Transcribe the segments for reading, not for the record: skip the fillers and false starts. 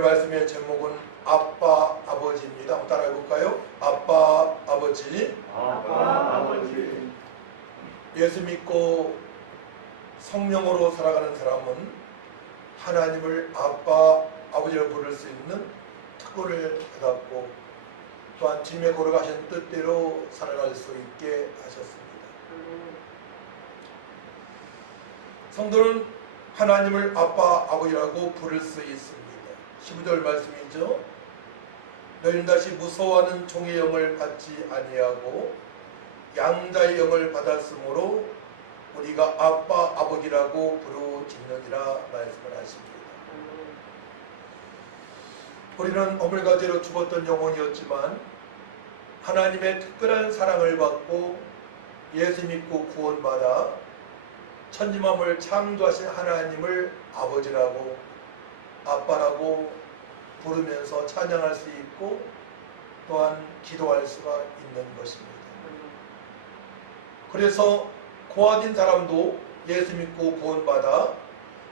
말씀의 제목은 아빠 아버지입니다. 한번 따라해 볼까요? 아빠 아버지. 아빠 아버지. 예수 믿고 성령으로 살아가는 사람은 하나님을 아빠 아버지로 부를 수 있는 특권을 받았고, 또한 주님의 걸어가신 뜻대로 살아갈 수 있게 하셨습니다. 성도는 하나님을 아빠 아버지라고 부를 수 있습니다. 15절 말씀이죠. 너희는 다시 무서워하는 종의 영을 받지 아니하고 양자의 영을 받았으므로 우리가 아빠 아버지라고 부르짖느니라 말씀을 하십니다. 우리는 어물가지로 죽었던 영혼이었지만 하나님의 특별한 사랑을 받고 예수 믿고 구원받아 천지만물 창조하신 하나님을 아버지라고 아빠라고 부르면서 찬양할 수 있고 또한 기도할 수가 있는 것입니다. 그래서 고아진 사람도 예수 믿고 구원받아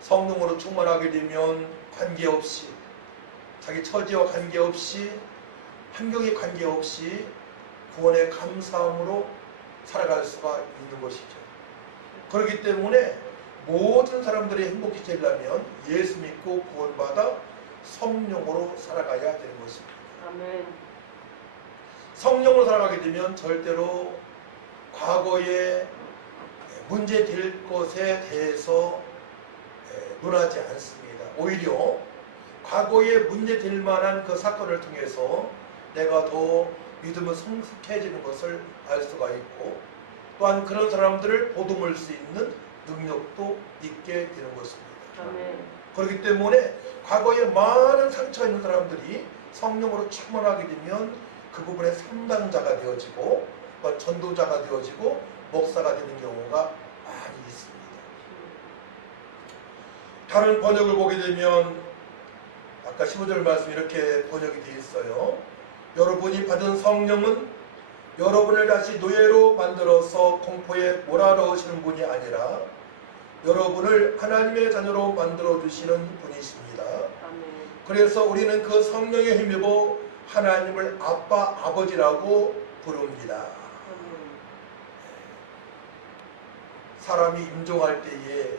성령으로 충만하게 되면 관계없이, 자기 처지와 관계없이, 환경에 관계없이 구원에 감사함으로 살아갈 수가 있는 것이죠. 그렇기 때문에 모든 사람들이 행복해지려면 예수 믿고 구원받아 성령으로 살아가야 되는 것입니다. 아멘. 성령으로 살아가게 되면 절대로 과거에 문제될 것에 대해서 논하지 않습니다. 오히려 과거에 문제될 만한 그 사건을 통해서 내가 더 믿음은 성숙해지는 것을 알 수가 있고, 또한 그런 사람들을 보듬을 수 있는 능력도 있게 되는 것입니다. 아멘. 그렇기 때문에 과거에 많은 상처가 있는 사람들이 성령으로 충만하게 되면 그 부분에 상담자가 되어지고 전도자가 되어지고 목사가 되는 경우가 많이 있습니다. 다른 번역을 보게 되면 아까 15절 말씀 이렇게 번역이 되어 있어요. 여러분이 받은 성령은 여러분을 다시 노예로 만들어서 공포에 몰아넣으시는 분이 아니라 여러분을 하나님의 자녀로 만들어 주시는 분이십니다. 아멘. 그래서 우리는 그 성령에 힘입어 하나님을 아빠 아버지라고 부릅니다. 아멘. 사람이 임종할 때에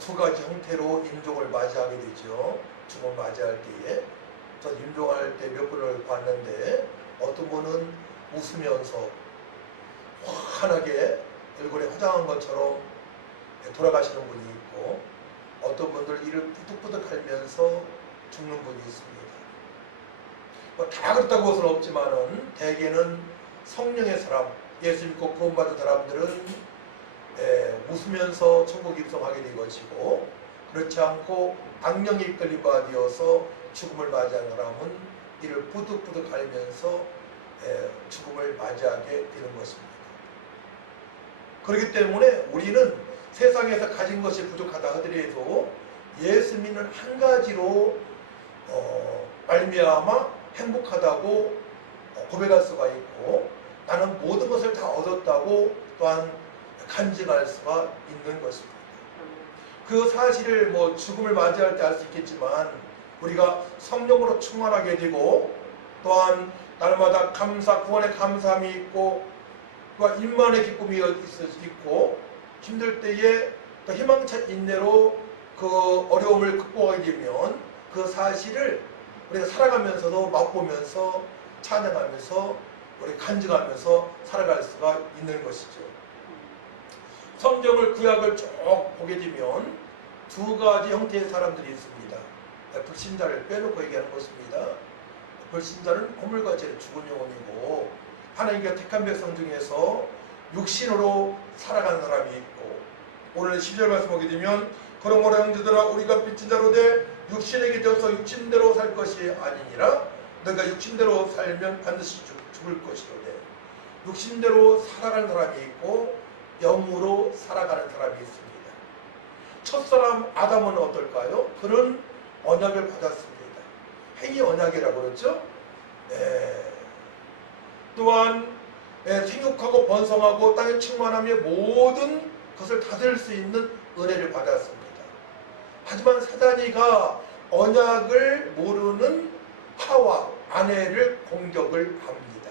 두 가지 형태로 임종을 맞이하게 되죠. 죽음을 맞이할 때에. 저 임종할 때 몇 분을 봤는데 어떤 분은 웃으면서 환하게 얼굴에 화장한 것처럼 돌아가시는 분이 있고, 어떤 분들 이를 뿌득뿌득 갈면서 죽는 분이 있습니다. 다 그렇다고 할 수는 없지만은 대개는 성령의 사람, 예수 믿고 구원받은 사람들은 웃으면서 천국 입성하게 될 것이고, 그렇지 않고 악령에 이끌린 바 되어서 죽음을 맞이한 사람은 이를 뿌득뿌득 갈면서 죽음을 맞이하게 되는 것입니다. 그렇기 때문에 우리는 세상에서 가진 것이 부족하다 하더라도 예수 믿는 한 가지로 말미암아 행복하다고 고백할 수가 있고, 나는 모든 것을 다 얻었다고 또한 간증할 수가 있는 것입니다. 그 사실을 죽음을 맞이할 때 알 수 있겠지만, 우리가 성령으로 충만하게 되고 또한 날마다 구원의 감사함이 있고 또한 임만의 기쁨이 있고, 힘들 때에 또 희망찬 인내로 그 어려움을 극복하게 되면 그 사실을 우리가 살아가면서도 맛보면서 찬양하면서 우리 간증하면서 살아갈 수가 있는 것이죠. 성경을 구약을 쭉 보게 되면 두 가지 형태의 사람들이 있습니다. 불신자를 빼놓고 얘기하는 것입니다. 불신자는 고물과 죄로 죽은 영혼이고, 하나님께서 택한 백성 중에서 육신으로 살아가는 사람이 있고, 오늘 10절 말씀 보게 되면 그러므로 형제들아 우리가 빚진 자로 돼 육신에게 되어서 육신대로 살 것이 아니니라. 너희가 육신대로 살면 반드시 죽을 것이로되 육신대로 살아가는 사람이 있고 영으로 살아가는 사람이 있습니다. 첫사람 아담은 어떨까요? 그는 언약을 받았습니다. 행위 언약이라고 그랬죠. 또한 생육하고 번성하고 땅에 충만하며 모든 것을 다스릴 수 있는 은혜를 받았습니다. 하지만 사단이가 언약을 모르는 하와 아내를 공격을 합니다.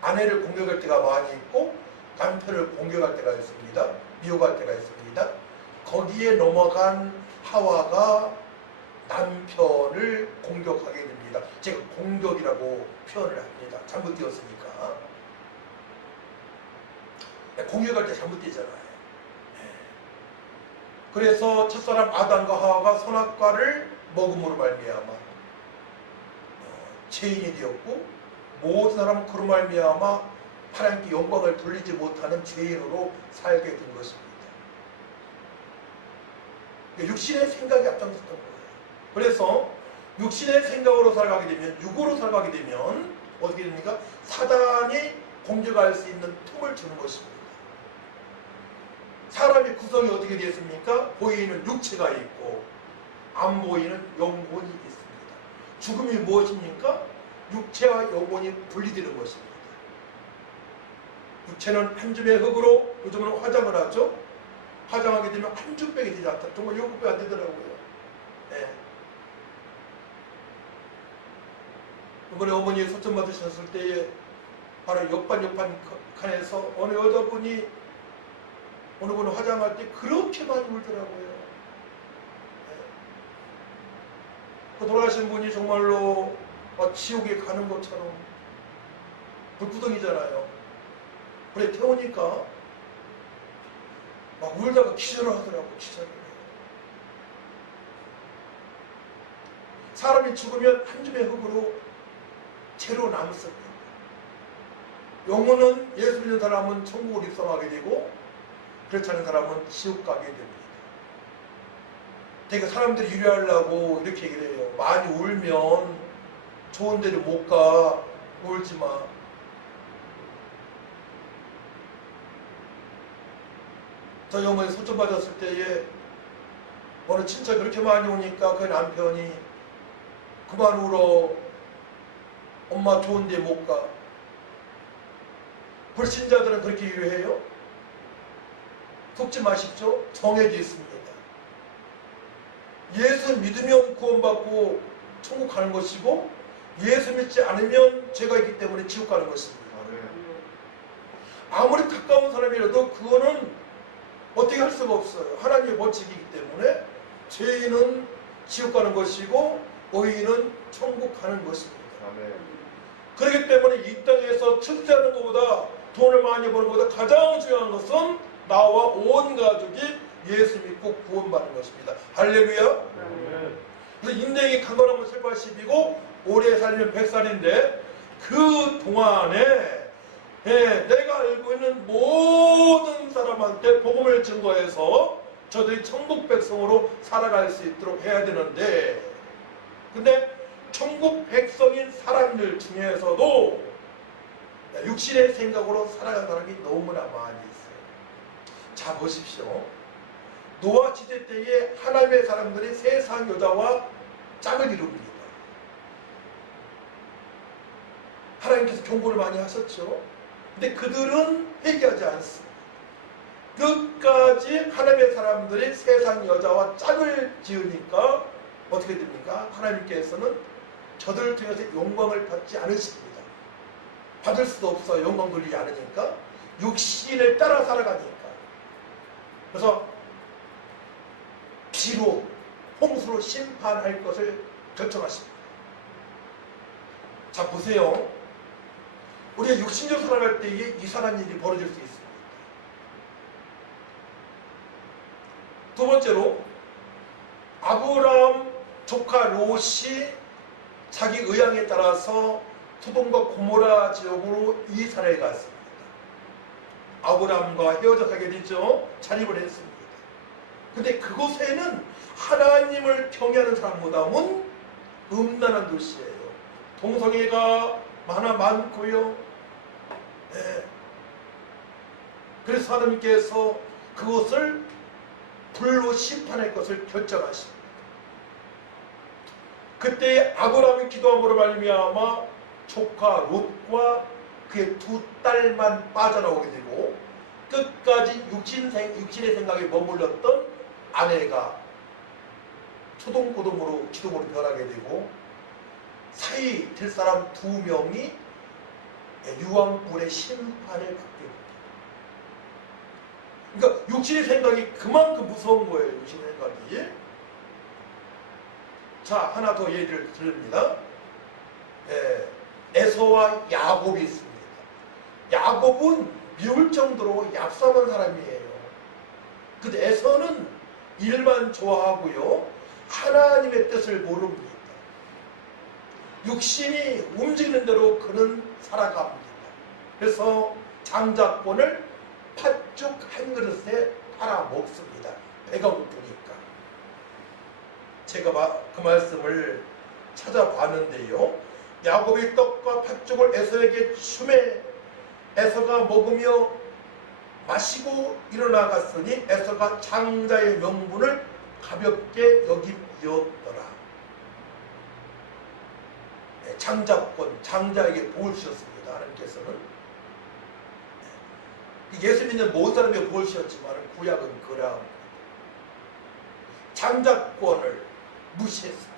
아내를 공격할 때가 많이 있고 남편을 공격할 때가 있습니다. 미워할 때가 있습니다. 거기에 넘어간 하와가 남편을 공격하게 됩니다. 제가 공격이라고 표현을 합니다. 잘못되었으니까. 공격할 때 잘못되잖아요. 그래서 첫사람 아담과 하와가 선악과를 먹음으로 말미암아 죄인이 되었고, 모든 사람은 그로 말미암아 하나님께 영광을 돌리지 못하는 죄인으로 살게 된 것입니다. 육신의 생각이 앞장섰던 거예요. 그래서 육신의 생각으로 살아가게 되면, 육으로 살아가게 되면 어떻게 됩니까? 사단이 공격할 수 있는 틈을 주는 것입니다. 사람의 구성이 어떻게 되었습니까? 보이는 육체가 있고 안 보이는 영혼이 있습니다. 죽음이 무엇입니까? 육체와 영혼이 분리되는 것입니다. 육체는 한 줌의 흙으로 요즘은 화장을 하죠. 화장하게 되면 한 줌백이 되지 않다. 정말 요것밖에 안 되더라고요. 네. 이번에 어머니 소천 받으셨을 때에 바로 옆반 칸에서 어느 여자분이 어느 분 화장할 때 그렇게 많이 울더라고요. 네. 그 돌아가신 분이 정말로 지옥에 가는 것처럼 불구덩이잖아요. 그래 태우니까 막 울다가 기절을 하더라고. 기절을 해요. 사람이 죽으면 한 줌의 흙으로 채로 남습니다. 영혼은 예수 믿는 사람은 천국을 입성하게 되고 그렇지 않은 사람은 지옥 가게 됩니다. 그러니까 사람들이 유리하려고 이렇게 얘기를 해요. 많이 울면 좋은 데를 못 가. 울지 마. 저희 어머니 소천 받았을 때에 어느 친척이 그렇게 많이 오니까 그 남편이 그만 울어. 엄마 좋은 데 못 가. 불신자들은 그렇게 유해해요? 속지 마십시오. 정해져 있습니다. 예수 믿으면 구원받고 천국 가는 것이고, 예수 믿지 않으면 죄가 있기 때문에 지옥 가는 것입니다. 아무리 가까운 사람이라도 그거는 어떻게 할 수가 없어요. 하나님의 법칙이기 때문에 죄인은 지옥 가는 것이고 의인은 천국 가는 것입니다. 그렇기 때문에 이 땅에서 출세하는 것보다, 돈을 많이 버는 것보다 가장 중요한 것은 나와 온 가족이 예수 믿고 구원받는 것입니다. 할렐루야. 그래서 인생이 강건하면 7, 80이고 오래 살면 100살인데 그 동안에 내가 알고 있는 모든 사람한테 복음을 증거해서 저들이 천국 백성으로 살아갈 수 있도록 해야 되는데, 근데 천국 백성인 사람들 중에서도 육신의 생각으로 살아가는 사람이 너무나 많이 있어요. 자 보십시오. 노아 시대 때에 하나님의 사람들이 세상 여자와 짝을 이룹니다. 하나님께서 경고를 많이 하셨죠. 근데 그들은 회개하지 않습니다. 끝까지 하나님의 사람들이 세상 여자와 짝을 지으니까 어떻게 됩니까? 하나님께서는 저들 중에서 영광을 받지 않으십니다. 받을 수도 없어요. 영광 돌리지 않으니까. 육신을 따라 살아가니까. 그래서 비로 홍수로 심판할 것을 결정하십니다. 자 보세요. 우리가 육신적으로 살아갈 때에 이상한 일이 벌어질 수 있습니다. 두 번째로 아브라함 조카 롯이 자기 의향에 따라서 소돔과 고모라 지역으로 이사를 갔습니다. 아브라함과 헤어져 가게 되죠. 자립을 했습니다. 근데 그곳에는 하나님을 경외하는 사람보다는 음란한 도시예요. 동성애가 많고요. 네. 그래서 하나님께서 그것을 불로 심판할 것을 결정하십니다. 그때 아브라함이 기도함으로 말미암아 조카 롯과 그의 두 딸만 빠져나오게 되고, 끝까지 육신의 생각에 머물렀던 아내가 소동포동으로 기둥으로 변하게 되고 사이 될 사람 2명이 유황불의 심판을 받게 됩니다. 그러니까 육신의 생각이 그만큼 무서운 거예요. 육신의 생각이. 자, 하나 더 예를 드립니다. 에서와 야곱이 있습니다. 야곱은 미울 정도로 얍삽한 사람이에요. 근데 에서는 일만 좋아하고요. 하나님의 뜻을 모릅니다. 육신이 움직이는 대로 그는 살아갑니다. 그래서 장자권을 팥죽 한 그릇에 팔아먹습니다. 배가 고프니까. 제가 그 말씀을 찾아봤는데요. 야곱이 떡과 팥죽을 에서에게 주매 에서가 먹으며 마시고 일어나갔으니 에서가 장자의 명분을 가볍게 여김이었더라. 장자권, 장자에게 복을 주셨습니다. 하나님께서는. 예수 믿는 모든 사람에게 복을 주셨지만 구약은 그러한 장자권을 무시했습니다.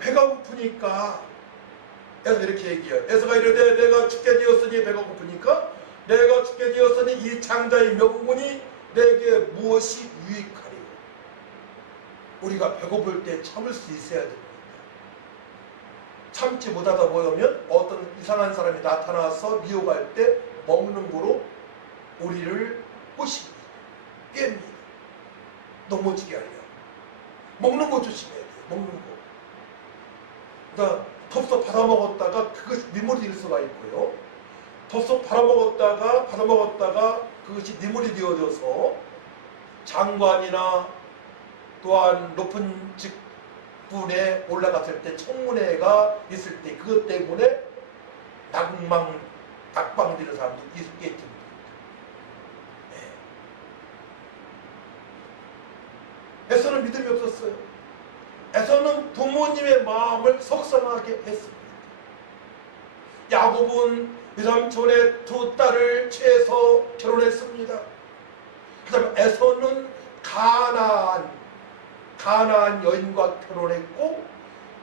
배가 고프니까 에서 이렇게 얘기해요. 에서가 이르되 내가 죽게 되었으니 배가 고프니까 내가 죽게 되었으니 이 장자의 명분이 내게 무엇이 유익하리요. 우리가 배고플 때 참을 수 있어야 됩니다. 참지 못하다 보면 어떤 이상한 사람이 나타나서 미혹할 때 먹는 거로 우리를 꼬십니다. 깹니다. 넘어지게 하려고. 먹는 거 조심해야 돼요. 먹는 거. 그러니까 덥석 받아먹었다가 그것이 니물이 될 수가 있고요. 덥석 받아먹었다가 그것이 니물이 되어져서 장관이나 또한 높은 직분에 올라갔을 때 청문회가 있을 때 그것 때문에 낙방되는 사람도 있게 됩니다. 에서는 믿음이 없었어요. 에서는 부모님의 마음을 속상하게 했습니다. 야곱은 외삼촌의 2딸을 취해서 결혼했습니다. 하지만 에서는 가나안 여인과 결혼했고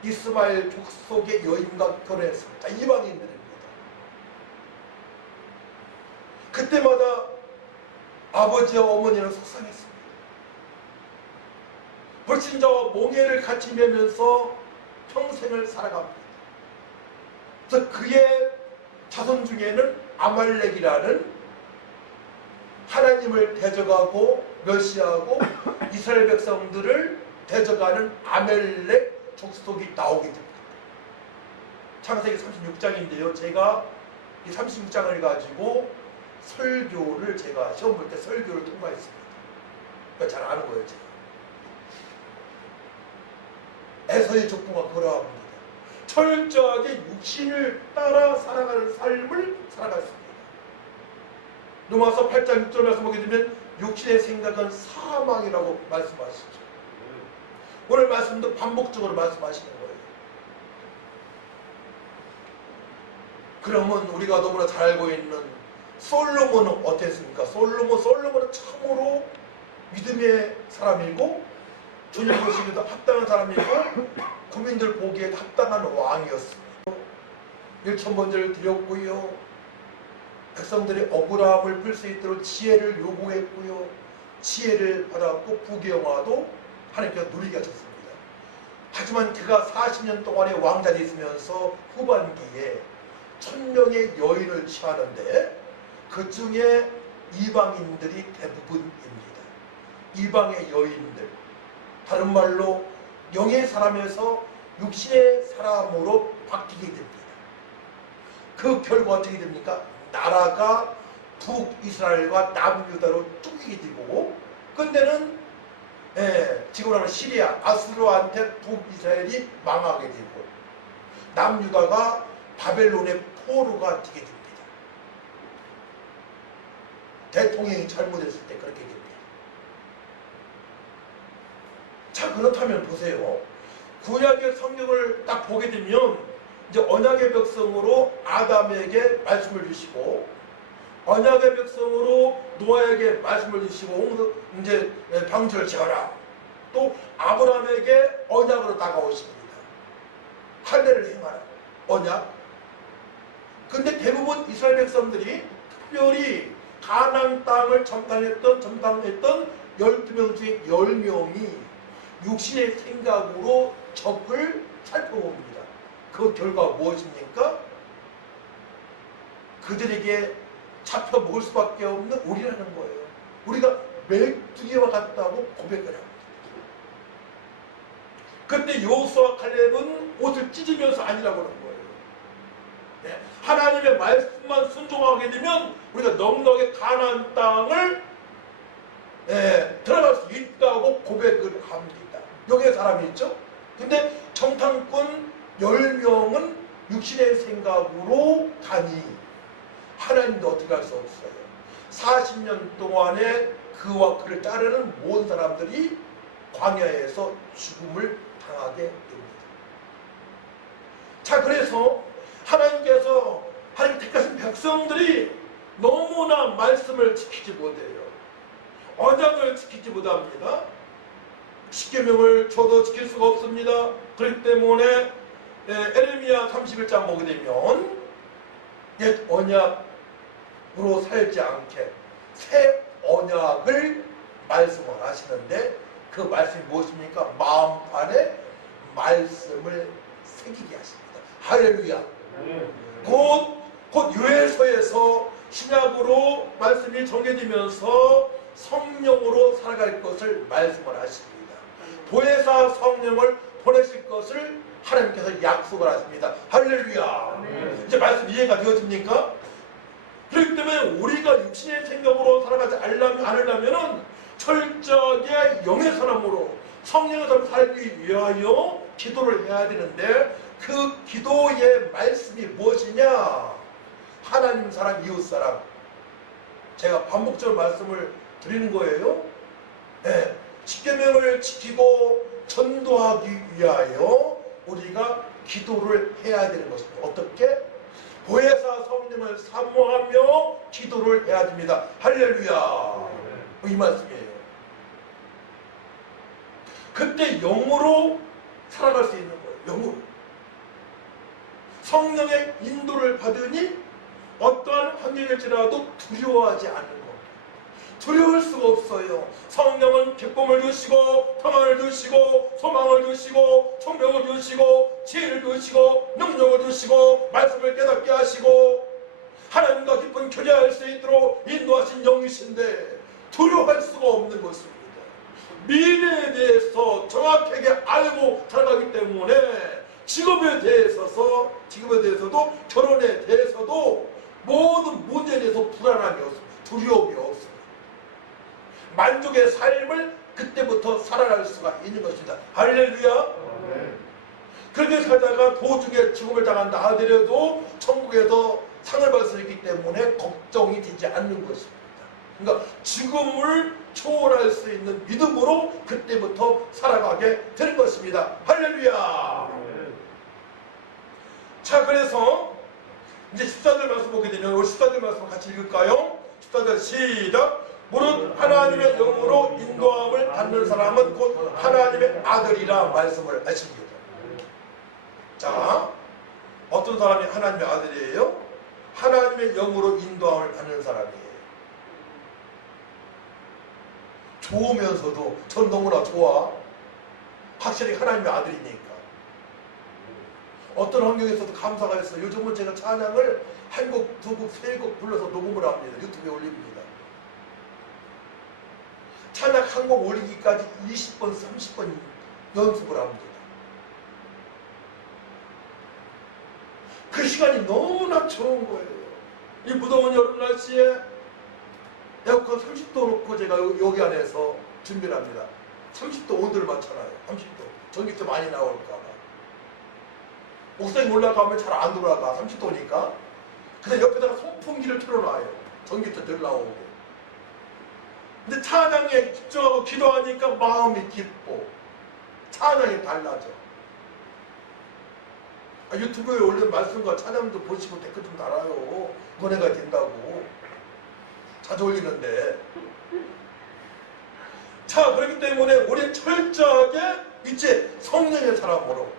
이스마엘 족속의 여인과 결혼했습니다. 이방인들입니다. 그때마다 아버지와 어머니는 속상했습니다. 불신자와 몽해를 같이 매면서 평생을 살아갑니다. 그래서 그의 자손 중에는 아말렉이라는 하나님을 대적하고 멸시하고 이스라엘 백성들을 대적하는 아멜렉 족속이 나오게 됩니다. 창세기 36장인데요. 제가 이 36장을 가지고 설교를 제가 시험 볼 때 설교를 통과했습니다. 그러니까 잘 아는 거예요. 제가. 에서의 족보가 그러합니다. 철저하게 육신을 따라 살아가는 삶을 살아갔습니다. 로마서 8장 6절 말씀 보게 되면 육신의 생각은 사망이라고 말씀하시죠. 오늘 말씀도 반복적으로 말씀하시는 거예요. 그러면 우리가 너무나 잘 알고 있는 솔로몬은 어땠습니까? 솔로몬은 참으로 믿음의 사람이고 주님 보시기에도 합당한 사람이고 국민들 보기에도 합당한 왕이었습니다. 1,000번제를 드렸고요. 백성들의 억울함을 풀 수 있도록 지혜를 요구했고요. 지혜를 받았고 부귀영화도 하나님께서 누리게 하셨습니다. 하지만 그가 40년 동안의 왕자리 있으면서 후반기에 1,000명의 여인을 취하는데 그 중에 이방인들이 대부분입니다. 이방의 여인들, 다른 말로 영의 사람에서 육신의 사람으로 바뀌게 됩니다. 그 결과 어떻게 됩니까? 나라가 북이스라엘과 남유다로 쪼개게 되고 끝내는 지금으로 하면 시리아, 아수르한테 북이스라엘이 망하게 되고 남유다가 바벨론의 포로가 되게 됩니다. 대통령이 잘못했을 때 그렇게 됩니다. 자, 그렇다면 보세요. 구약의 성경을 딱 보게 되면 이제 언약의 백성으로 아담에게 말씀을 주시고 언약의 백성으로 노아에게 말씀을 주시고 이제 방주를 지어라. 또 아브라함에게 언약으로 다가오십니다. 할례를 행하라. 언약. 근데 대부분 이스라엘 백성들이 특별히 가나안 땅을 점령했던 12명 중에 10명이 육신의 생각으로 적을 살펴봅니다. 그 결과가 무엇입니까? 그들에게 잡혀 먹을 수밖에 없는 우리라는 거예요. 우리가 메뚜기와 같다고 고백을 합니다. 그때 여호수아와 칼렙은 옷을 찢으면서 아니라고 하는 거예요. 네. 하나님의 말씀만 순종하게 되면 우리가 넉넉히 가나안 땅을 들어갈 수 있다고 고백을 합니다. 여기에 사람이 있죠? 근데 정탐꾼 10명은 육신의 생각으로 가니 하나님도 어떻게 할 수 없어요. 40년 동안에 그와 그를 따르는 모든 사람들이 광야에서 죽음을 당하게 됩니다. 자, 그래서 하나님 택하신 백성들이 너무나 말씀을 지키지 못해요. 언약을 지키지 못합니다. 십계명을 줘도 지킬 수가 없습니다. 그렇기 때문에 에레미야 31장 보게 되면 옛 언약으로 살지 않게 새 언약을 말씀을 하시는데 그 말씀이 무엇입니까? 마음판에 말씀을 새기게 하십니다. 할렐루야. 곧 요엘서에서 신약으로 말씀이 정해지면서 성령으로 살아갈 것을 말씀을 하십니다. 보혜사 성령을 보내실 것을 하나님께서 약속을 하십니다. 할렐루야. 이제 말씀 이해가 되어집니까? 그렇기 때문에 우리가 육신의 생각으로 살아가지 않으려면 철저하게 영의 사람으로 성령의 사람으로 살기 위하여 기도를 해야 되는데 그 기도의 말씀이 무엇이냐? 하나님 사랑, 이웃 사랑. 제가 반복적으로 말씀을 드리는 거예요. 네. 십계명을 지키고 전도하기 위하여 우리가 기도를 해야 되는 것입니다. 어떻게? 보혜사 성령을 사모하며 기도를 해야 됩니다. 할렐루야. 이 말씀이에요. 그때 영으로 살아갈 수 있는 거예요. 영으로. 성령의 인도를 받으니 어떠한 환경일지라도 두려워하지 않는 것. 두려울 수가 없어요. 성령은 기쁨을 주시고 평안을 주시고 소망을 주시고 총명을 주시고 지혜를 주시고 능력을 주시고 말씀을 깨닫게 하시고 하나님과 깊은 교제할 수 있도록 인도하신 영이신데 두려워할 수가 없는 것입니다. 미래에 대해서 정확하게 알고 살아가기 때문에 직업에 대해서도 결혼에 대해서도 모든 문제에 대해서 불안함이 없습니다. 두려움이 없습니다. 만족의 삶을 그때부터 살아갈 수가 있는 것입니다. 할렐루야. 그렇게 살다가 도중에 죽음을 당한다 하더라도 천국에서 상을 받을 수 있기 때문에 걱정이 되지 않는 것입니다. 그러니까 죽음을 초월할 수 있는 믿음으로 그때부터 살아가게 되는 것입니다. 할렐루야. 자, 그래서 이제 14절 말씀 보게 되면 14절 말씀 같이 읽을까요? 14절 시작. 무릇 하나님의 영으로 인도함을 받는 사람은 곧 하나님의 아들이라 말씀을 하십니다. 자, 어떤 사람이 하나님의 아들이에요? 하나님의 영으로 인도함을 받는 사람이에요. 좋으면서도 전 너무나 좋아. 확실히 하나님의 아들이니까. 어떤 환경에서도 감사가 있어요. 요즘은 제가 찬양을 한 곡, 두 곡, 세 곡 불러서 녹음을 합니다. 유튜브에 올립니다. 찬양 한 곡 올리기까지 20번, 30번 연습을 합니다. 그 시간이 너무나 좋은 거예요. 이 무더운 여름 날씨에 에어컨 30도 놓고 제가 여기 안에서 준비를 합니다. 30도 온도를 맞춰놔요. 30도. 전기세 많이 나올까봐. 옥상에 올라가면 잘 안 돌아가. 30도니까. 그래서 옆에다가 선풍기를 틀어놔요. 전기세 덜 나오고. 근데 찬양에 집중하고 기도하니까 마음이 깊고 찬양이 달라져. 유튜브에 올린 말씀과 찬양도 보시고 댓글 좀 달아요. 은혜가 된다고. 자주 올리는데. 자, 그렇기 때문에 우리는 철저하게 이제 성령의 사람으로,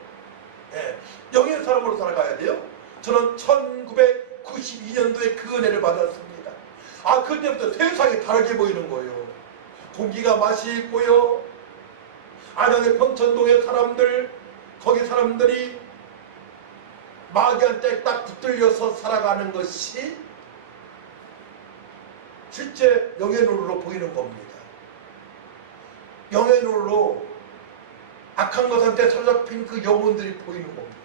영의 사람으로 살아가야 돼요. 저는 1992년도에 그 은혜를 받았습니다. 그때부터 세상이 다르게 보이는 거예요. 공기가 맛이 있고요. 안양의 평천동의 사람들, 거기 사람들이 마귀한테 딱 붙들려서 살아가는 것이 실제 영의 눈으로 보이는 겁니다. 영의 눈으로 악한 것한테 사로잡힌 그 영혼들이 보이는 겁니다.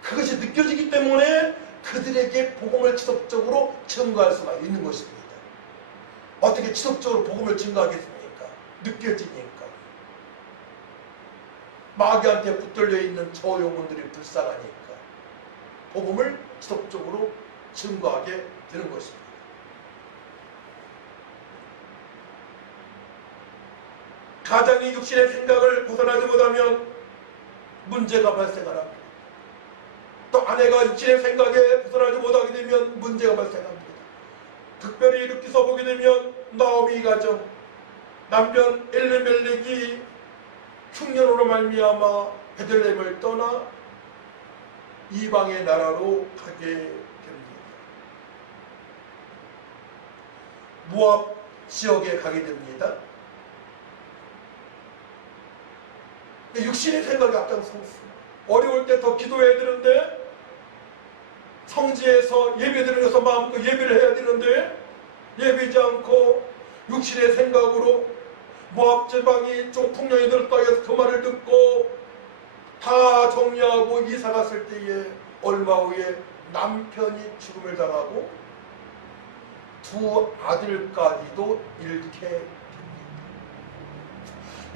그것이 느껴지기 때문에 그들에게 복음을 지속적으로 증거할 수가 있는 것입니다. 어떻게 지속적으로 복음을 증거하겠습니까? 느껴지니까. 마귀한테 붙들려 있는 저 영혼들이 불쌍하니까 복음을 지속적으로 증거하게 되는 것입니다. 가장이 육신의 생각을 벗어나지 못하면 문제가 발생합니다. 또 아내가 육신의 생각에 벗어나지 못하게 되면 문제가 발생합니다. 특별히 이렇게 써보게 되면 나오미 가정, 남편 엘리멜렉이 흉년으로 말미암아 베들레헴을 떠나 이방의 나라로 가게 됩니다. 모압 지역에 가게 됩니다. 육신의 생각이 앞장섰습니다. 어려울 때 더 기도해야 되는데, 성지에서 예배드리는 것서 마음껏 예배를 해야 되는데 예배하지 않고 육신의 생각으로 모압 지방이 좀 풍년이 들었다 해서 그 말을 듣고 다 정리하고 이사 갔을 때에 얼마 후에 남편이 죽음을 당하고 두 아들까지도 잃게 됩니다.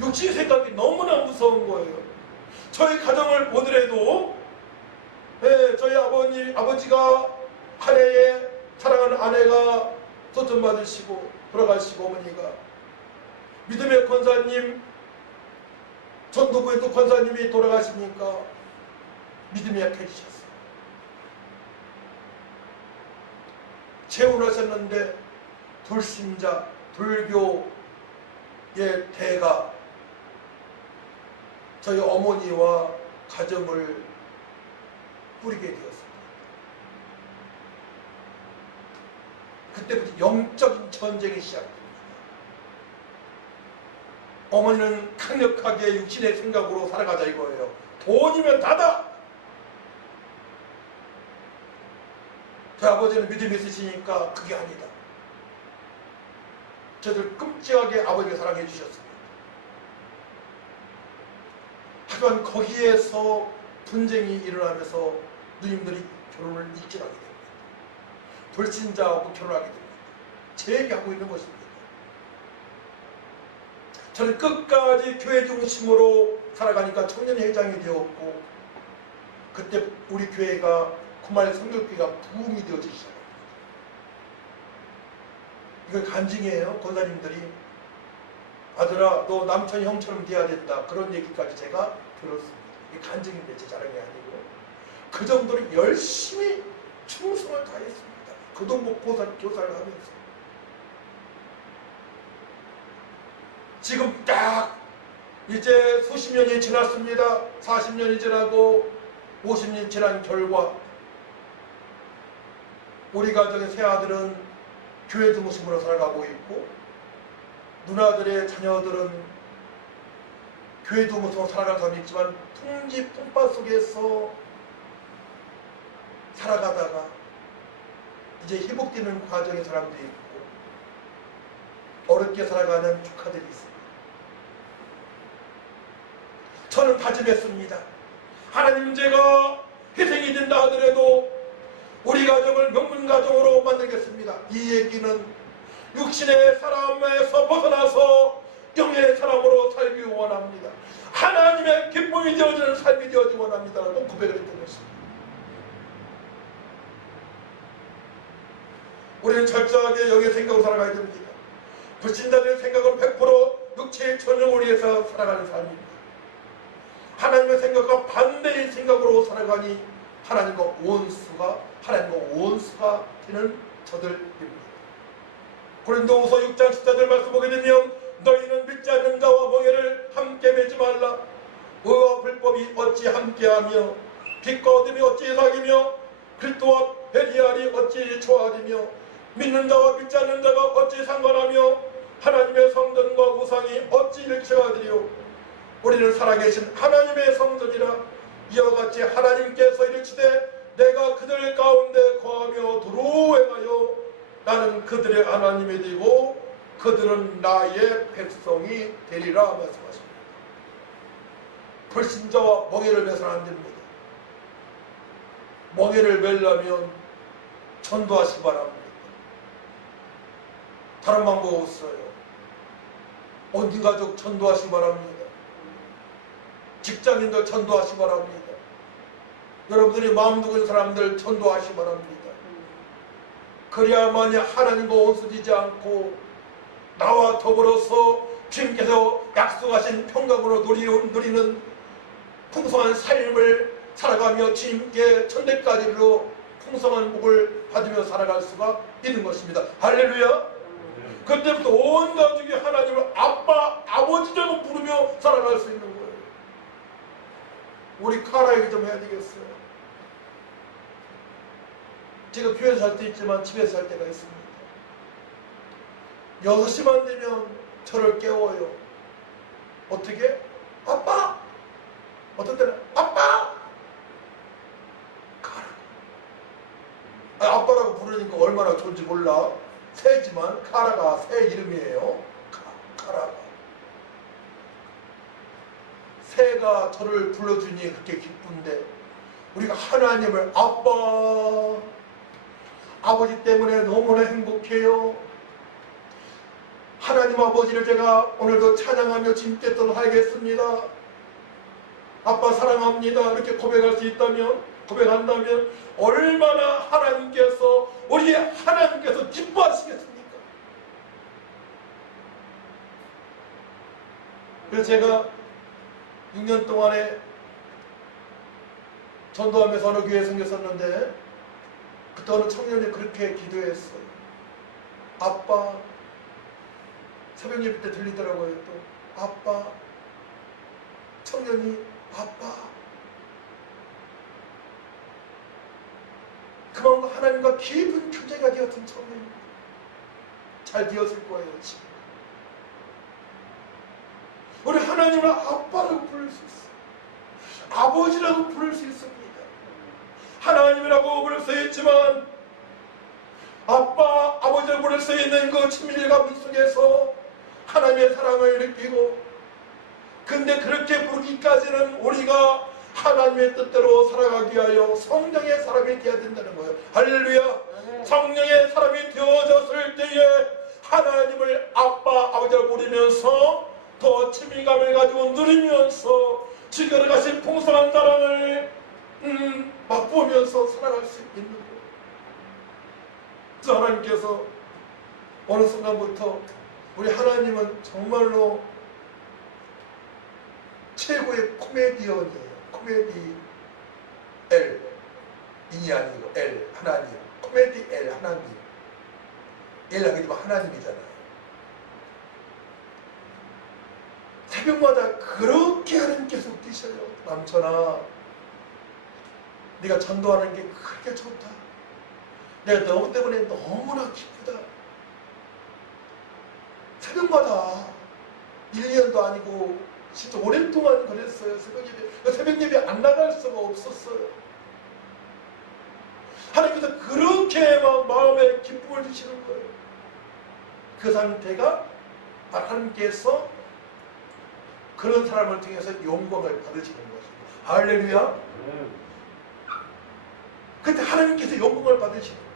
육신의 생각이 너무나 무서운 거예요. 저희 가정을 보더라도 저희 아버지가 한 해에 사랑하는 아내가 소천 받으시고 돌아가시고 어머니가 믿음의 권사님, 전도부의 또 권사님이 돌아가시니까 믿음이 약해지셨어요. 재혼하셨는데 불신자, 불교의 대가 저희 어머니와 가정을 꾸리게 되었습니다. 그때부터 영적인 전쟁이 시작됩니다. 어머니는 강력하게 육신의 생각으로 살아가자 이거예요. 돈이면 다다! 저희 아버지는 믿음이 있으시니까 그게 아니다. 저들 끔찍하게 아버지가 사랑해 주셨습니다. 하지만 거기에서 분쟁이 일어나면서 누님들이 결혼을 일찍하게 됩니다. 불신자하고 결혼하게 됩니다. 제 얘기하고 있는 것입니다. 저는 끝까지 교회 중심으로 살아가니까 청년회장이 되었고, 그때 우리 교회가 구마의 성결교회가 부흥이 되어지기 시작합니다. 이걸 간증이에요. 권사님들이 아들아 너 남편 형처럼 돼야 된다, 그런 얘기까지 제가 들었습니다. 이게 간증인데 제 자랑이 아니고 그 정도로 열심히 충성을 다했습니다. 교동목 교사를 하면서. 지금 딱 이제 수십 년이 지났습니다. 40년이 지나고 50년이 지난 결과 우리 가정의 새 아들은 교회 중심으로 살아가고 있고, 누나들의 자녀들은 교회 중심으로 살아가는 사람이 있지만 풍파 속에서 살아가다가 이제 회복되는 과정의 사람들이 있고, 어렵게 살아가는 조카들이 있습니다. 저는 다짐했습니다. 하나님, 제가 희생이 된다 하더라도 우리 가정을 명문가정으로 만들겠습니다. 이 얘기는 육신의 사람에서 벗어나서 영의 사람으로 살기 원합니다. 하나님의 기쁨이 되어지는 삶이 되어지기 원합니다라고 고백을 했던 것입니다. 우리는 철저하게 영의 생각으로 살아가야 됩니다. 불신자들의 생각은 100% 육체의 전용을 위해서 살아가는 삶입니다. 하나님의 생각과 반대의 생각으로 살아가니 하나님과 원수가 되는 저들입니다. 고린도후서 6장 14절 말씀 보게 아니하며 빛과 어둠이 어찌 사귀며 그리스도와 베리알이 어찌 조화되며 믿는 자와 믿지 않는 자가 어찌 상관하며 하나님의 성전과 우상이 어찌 일치가 되리요. 우리는 살아계신 하나님의 성전이라. 이와 같이 하나님께서 이르시되 내가 그들 가운데 거하며 두루 행하여 나는 그들의 하나님이 되고 그들은 나의 백성이 되리라 말씀하십니다. 불신자와 멍에를 매서는 안 됩니다. 멍에를 매려면 전도하시기 바랍니다. 다른 방법 없어요. 온 가족 전도하시기 바랍니다. 직장인들 전도하시기 바랍니다. 여러분들이 마음 두근 사람들 전도하시기 바랍니다. 그래야만이 하나님과 원수되지 않고 나와 더불어서 주님께서 약속하신 평강으로 누리는 풍성한 삶을 살아가며 주님께 천대까지로 풍성한 복을 받으며 살아갈 수가 있는 것입니다. 할렐루야. 그때부터 온 가족이 하나님을 아빠, 아버지라고 부르며 살아갈 수 있는 거예요. 우리 카라 얘기 좀 해야 되겠어요. 제가 교회에서 살 때 있지만 집에서 살 때가 있습니다. 6시만 되면 저를 깨워요. 어떻게? 아빠! 어떤 때는 아빠! 카라. 아빠라고 부르니까 얼마나 좋은지 몰라. 새지만 카라가 새 이름이에요. 카라가. 새가 저를 불러주니 그렇게 기쁜데 우리가 하나님을 아빠, 아버지 때문에 너무나 행복해요. 하나님 아버지를 제가 오늘도 찬양하며 주님께 하겠습니다. 아빠 사랑합니다. 이렇게 고백할 수 있다면, 고백한다면 얼마나 우리 하나님께서 기뻐하시겠습니까? 그래서 제가 6년 동안에 전도하면서 어느 교회에 생겼었는데 그때 어느 청년이 그렇게 기도했어요. 아빠, 새벽 예배 때 들리더라고요. 또 아빠, 청년이 아빠. 그만큼 하나님과 깊은 교제가 되었던 청년입니다. 잘 되었을 거예요. 지금 우리 하나님을 아빠라고 부를 수 있어요. 아버지라고 부를 수 있습니다. 하나님이라고 부를 수 있지만 아빠, 아버지라고 부를 수 있는 그 친밀감 속에서 하나님의 사랑을 느끼고, 근데 그렇게 부르기까지는 우리가 하나님의 뜻대로 살아가기 위하여 성령의 사람이 되어야 된다는 거예요. 할렐루야. 성령의 사람이 되어졌을 때에 하나님을 아빠, 아버지라고 부르면서 더 친밀감을 가지고 누리면서 주께로 가신 풍성한 사랑을 맛보면서 살아갈 수 있는 거예요. 그래서 하나님께서 어느 순간부터 우리 하나님은 정말로 최고의 코미디언이에요. 코미디 L, 인이 아니고 L, 하나님. 코미디 L, 하나님. L 하게 되면 하나님이잖아요. 새벽마다 그렇게 하나님께서 뛰셔요. 남천아, 네가 전도하는 게 그렇게 좋다. 내가 너 때문에 너무나 기쁘다. 새벽마다 1년도 아니고 진짜 오랫동안 그랬어요. 새벽 예배 안 나갈 수가 없었어요. 하나님께서 그렇게 막 마음에 기쁨을 주시는 거예요. 그 상태가 하나님께서 그런 사람을 통해서 영광을 받으시는 것입니다. 할렐루야. 그때 하나님께서 영광을 받으시는 거예요.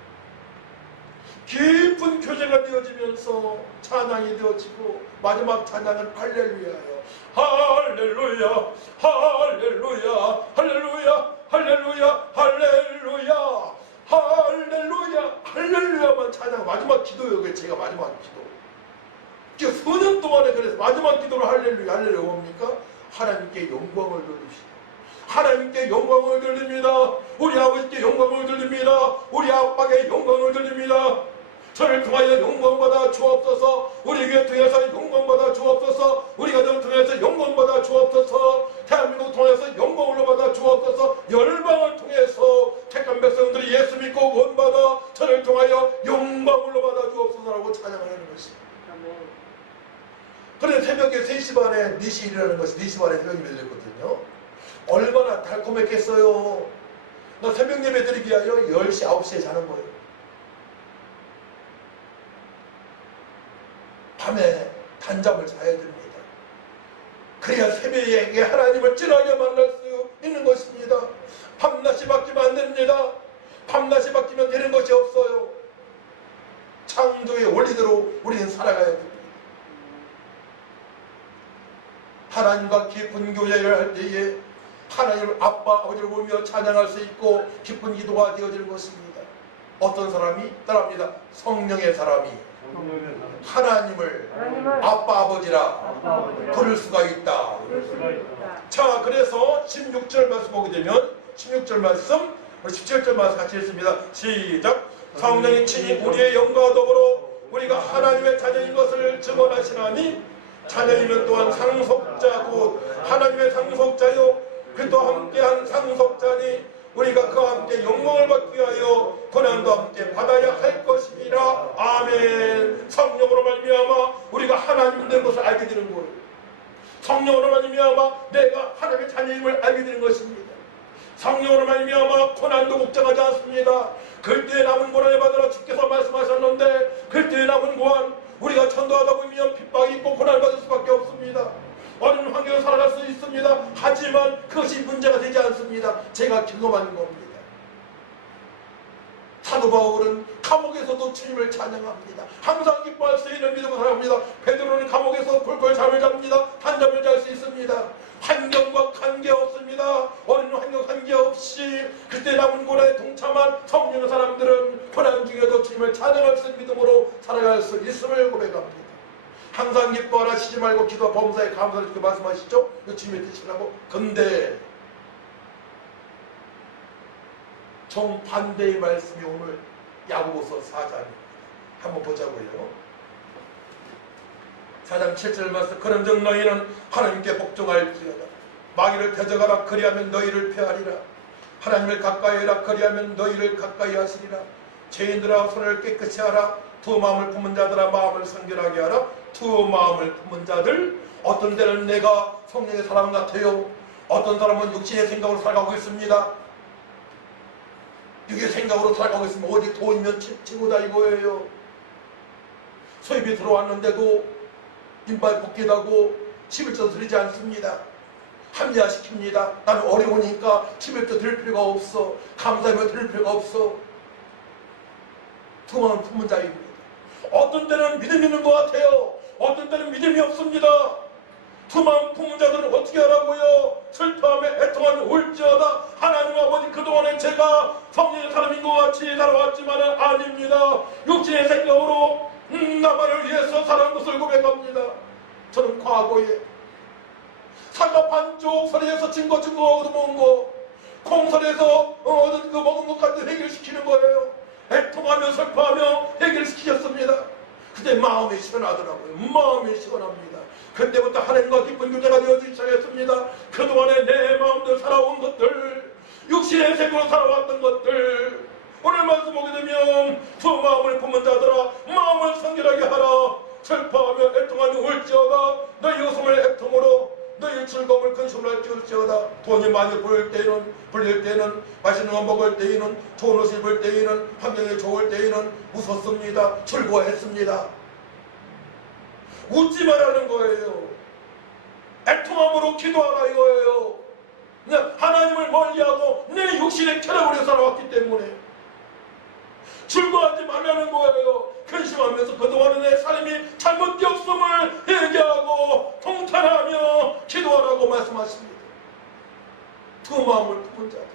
깊은 교제가 되어지면서 찬양이 되어지고 마지막 찬양은 할렐루야예요. 할렐루야, 할렐루야, 할렐루야, 할렐루야, 할렐루야, 할렐루야, 할렐루야만 찬양. 마지막 기도예요. 그게 제가 마지막 기도. 수년 동안에 그래서 마지막 기도를 할렐루야, 할렐루야 뭡니까? 하나님께 영광을 돌립시다. 하나님께 영광을 돌립니다. 우리 아버지께 영광을 돌립니다. 우리 아빠께 영광을 돌립니다. 저를 통하여 영광받아 주옵소서. 우리 교회 통해서 영광받아 주옵소서. 우리 가정 통해서 영광받아 주옵소서. 대한민국 통해서 영광을 받아 주옵소서. 그래 새벽에 3시 반에 4시 일어나는 것이 4시 반에 새벽 예배 드렸거든요. 얼마나 달콤했겠어요. 나 새벽 예배 드리기 위하여 10시, 9시에 자는 거예요. 밤에 단잠을 자야 됩니다. 그래야 새벽에 하나님을 진하게 만날 수 있는 것입니다. 밤낮이 바뀌면 안 됩니다. 밤낮이 바뀌면 되는 것이 없어요. 창조의 원리대로 우리는 살아가야 됩니다. 하나님과 깊은 교제를 할 때에 하나님을 아빠, 아버지를 보며 찬양할 수 있고 기쁜 기도가 되어질 것입니다. 어떤 사람이 따라합니다. 성령의 사람이 하나님을 아빠, 아버지라 부를 수가 있다. 자, 그래서 16절 말씀 보게 되면 16절 말씀, 17절 말씀 같이 읽습니다. 시작. 성령이 친히 우리의 영과 더불어 우리가 하나님의 자녀인 것을 증언하시나니 자녀이면 또한 상속자 곧 하나님의 상속자요 그리스도와 함께한 상속자니 우리가 그와 함께 영광을 받기 위하여 고난도 함께 받아야 할 것이니라. 아멘. 성령으로 말미암아 우리가 하나님 된 것을 알게 되는 거예요. 성령으로 말미암아 내가 하나님의 자녀임을 알게 되는 것입니다. 성령으로 말미암아 고난도 걱정하지 않습니다. 그때에 남은 고난을 받으라 주께서 말씀하셨는데 그때에 남은 고난 우리가 전도하다 보면 핍박이 있고 고난을 받을 수밖에 없습니다. 어려운 환경에 살아갈 수 있습니다. 하지만 그것이 문제가 되지 않습니다. 제가 경험한 겁니다. 사도 바울은 감옥에서도 주님을 찬양합니다. 항상 기뻐할 수 있는 믿음으로 살아갑니다. 베드로는 감옥에서 굴굴 잠을 잡니다. 한잠을 잘 수 있습니다. 환경과 관계없습니다. 어린 환경 관계없이 그때 남은 고난에 동참한 성령의 사람들은 고난 중에도 주님을 찬양할 수 있는 믿음으로 살아갈 수 있음을 고백합니다. 항상 기뻐하라 쉬지 말고 기도와 범사에 감사를 주고 말씀하시죠. 주님의 뜻이라고. 근데 정반대의 말씀이 오늘 야고보서 4장입니다. 한번 보자고요. 4장 7절 말씀. 그런즉 너희는 하나님께 복종할지어다. 마귀를 대적하라 그리하면 너희를 폐하리라. 하나님을 가까이 하라 그리하면 너희를 가까이 하시리라. 죄인들아 손을 깨끗이 하라. 두 마음을 품은 자들아 마음을 성결하게 하라. 두 마음을 품은 자들. 어떤 때는 내가 성령의 사람 같아요. 어떤 사람은 육신의 생각으로 살아가고 있습니다. 육의 생각으로 살아가고 있으면 어디 돈이면 치고다 이거예요. 소입이 들어왔는데도 인발 붓기다고 11조 드리지 않습니다. 합리화시킵니다. 나는 어려우니까 11조 드릴 필요가 없어. 감사하면 드릴 필요가 없어. 두 마음 품은 자입니다. 어떤 때는 믿음이 있는 것 같아요. 어떤 때는 믿음이 없습니다. 두 마음 품은 자들은 어떻게 하라고요? 슬퍼하며 애통하며 울지어다. 하나님 아버지 그동안에 제가 성령의 사람인 것 같이 살아왔지만 아닙니다. 육신의 생각으로 나만을 위해서 살아온 것을 고백합니다. 저는 과거에 사과 반쪽 소리에서 증거 얻어먹은 거 콩소리에서 얻은 거 먹은 것까지 해결시키는 거예요. 애통하며 슬퍼하며 해결시키셨습니다. 그때 마음이 시원하더라고요. 마음이 시원합니다. 그때부터 하나님과 깊은 교제가 되어지기 시작했습니다. 그동안에 내 마음대로 살아온 것들, 육신의 생으로 살아왔던 것들, 오늘 말씀 보게 되면 두 마음을 품은 자들아 마음을 성결하게 하라. 슬퍼하며 애통하며 울지어다. 너희 웃음을 애통으로 너희 즐거움을 근심으로 할지어다. 돈이 많이 보일 때에는 불릴 때에는 맛있는 거 먹을 때에는 좋은 옷을 입을 때에는 환경이 좋을 때에는 웃었습니다. 즐거워했습니다. 웃지 말라는 거예요. 애통함으로 기도하라 이거예요. 그냥 하나님을 멀리하고 내 육신의 쾌락으로 살아왔기 때문에 즐거워하지 말라는 거예요. 근심하면서 그동안의 내 삶이 잘못되었음을 얘기하고 통탄하며 기도하라고 말씀하십니다. 두 마음을 품은 자들.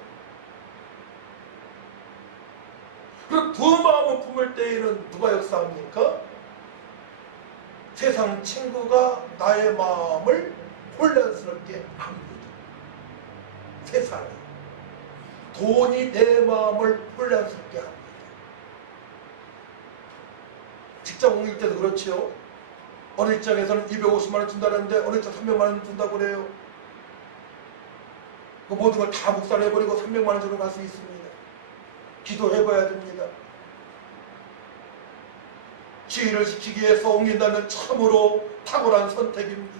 그리고 두 마음을 품을 때에는 누가 역사합니까? 세상 친구가 나의 마음을 혼란스럽게 합니다. 세상이 돈이 내 마음을 혼란스럽게 합니다. 직장 옮길 때도 그렇지요. 어느 직장에서는 250만 원 준다는데 어느 직장 300만 원 준다고 그래요. 그 모든 걸 다 묵살해버리고 300만 원 주고 갈 수 있습니다. 기도해봐야 됩니다. 주의를 지키기 위해서 옮긴다면 참으로 탁월한 선택입니다.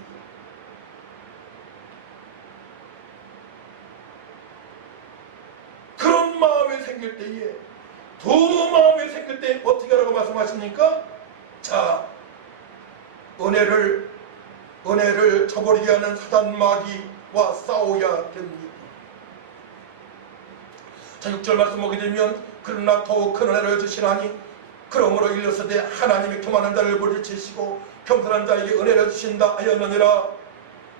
그런 마음이 생길 때에, 두 마음이 생길 때 어떻게 하라고 말씀하십니까? 자, 은혜를 저버리게 하는 사단 마귀와 싸워야 됩니다. 자, 6절 말씀 보게 되면 그러나 더욱 큰 은혜를 주시나니 그러므로 일렀으되 하나님이 교만한 자를 물리치시고 겸손한 자에게 은혜를 주신다 하였느니라.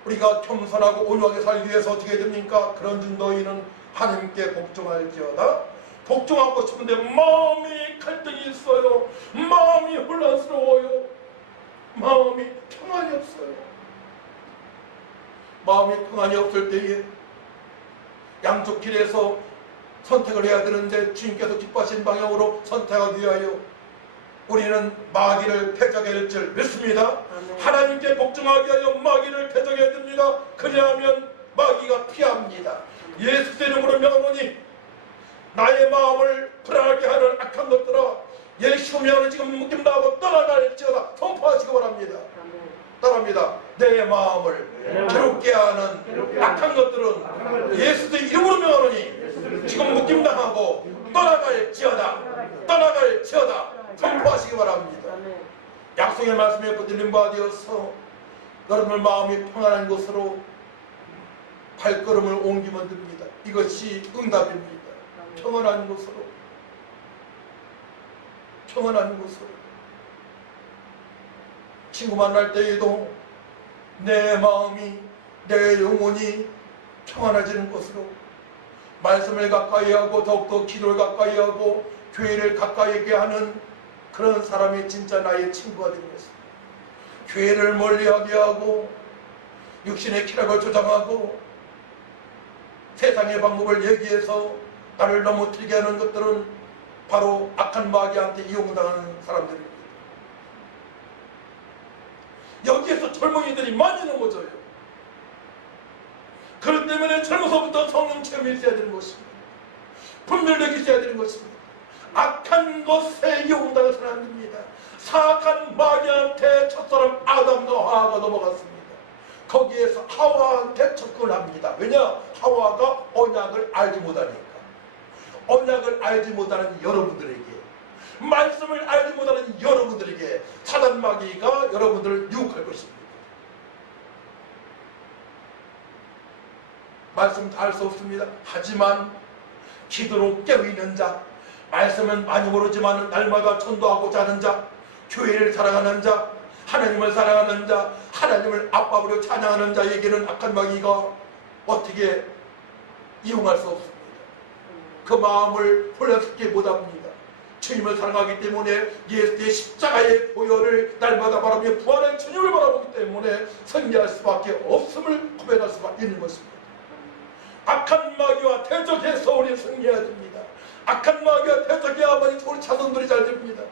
우리가 겸손하고 온유하게 살기 위해서 어떻게 됩니까? 그런즉 너희는 하나님께 복종할지어다. 복종하고 싶은데 마음이 갈등이 있어요. 마음이 혼란스러워요. 마음이 평안이 없어요. 마음이 평안이 없을 때에 양쪽 길에서 선택을 해야 되는데 주님께서 기뻐하신 방향으로 선택하기 위하여 우리는 마귀를 대적해야 될 줄 믿습니다. 아멘. 하나님께 복종하기 위하여 마귀를 대적해야 됩니다. 그리하면 마귀가 피합니다. 예수 이름으로 명하노니 나의 마음을 불안하게 하는 악한 것들아, 예수 명하는 지금 묶임나고 떠나갈지어다 선포하시기 바랍니다. 따라합니다. 내 마음을 괴롭게 하는 악한 것들은 예수의 이름으로 명하노니 지금 묶임당하고 떠나갈지어다 선포하시기 바랍니다. 약속의 말씀에 붙들린 바 되어서 여러분의 마음이 평안한 곳으로 발걸음을 옮기면 됩니다. 이것이 응답입니다. 평안한 곳으로 친구 만날 때에도 내 마음이, 내 영혼이 평안해지는 것으로 말씀을 가까이 하고 더욱더 기도를 가까이 하고 교회를 가까이 하게 하는 그런 사람이 진짜 나의 친구가 되는 것입니다. 교회를 멀리하게 하고 육신의 쾌락을 조장하고 세상의 방법을 얘기해서 나를 넘어뜨리게 하는 것들은 바로 악한 마귀한테 이용당하는 사람들입니다. 여기에서 젊은이들이 많이 넘어져요. 그렇기 때문에 젊어서부터 성령 체험이 있어야 되는 것입니다. 분별력이 있어야 되는 것입니다. 악한 것에 이용당해서는 안 됩니다. 사악한 마귀한테 첫사람 아담과 하와가 넘어갔습니다. 거기에서 하와한테 접근합니다. 왜냐? 하와가 언약을 알지 못하니까. 언약을 알지 못하는 여러분들에게, 말씀을 알지 못하는 여러분들에게 사단 마귀가 여러분들을 유혹할 것입니다. 말씀 다 할 수 없습니다. 하지만 기도로 깨어있는 자, 말씀은 많이 모르지만 날마다 전도하고자 하는 자, 교회를 사랑하는 자, 하나님을 사랑하는 자, 하나님을 아빠로 찬양하는 자에게는 악한 마귀가 어떻게 이용할 수 없습니다. 그 마음을 혼란스럽게 못합니다. 주님을 사랑하기 때문에 예수의 십자가의 보혈을 날마다 바라며 부활의 주님을 바라보기 때문에 승리할 수밖에 없음을 고백할 수밖에 있는 것입니다. 악한 마귀와 대적해서 우리 승리해야 됩니다. 악한 마귀와 대적해야만이 우리 자손들이 잘 됩니다.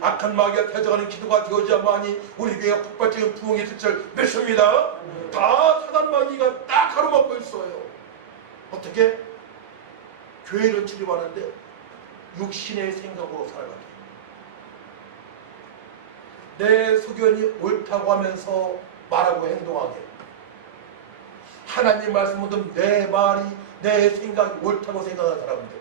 악한 마귀와 대적하는 기도가 되어야만이 우리 교회가 폭발적인 부흥이 있을 줄 믿습니다. 다 사단 마귀가 딱 가로막고 있어요. 어떻게? 교회를 출입하는데 육신의 생각으로 살아가게, 내 소견이 옳다고 하면서 말하고 행동하게, 하나님 말씀은 내 말이, 내 생각이 옳다고 생각하는 사람들,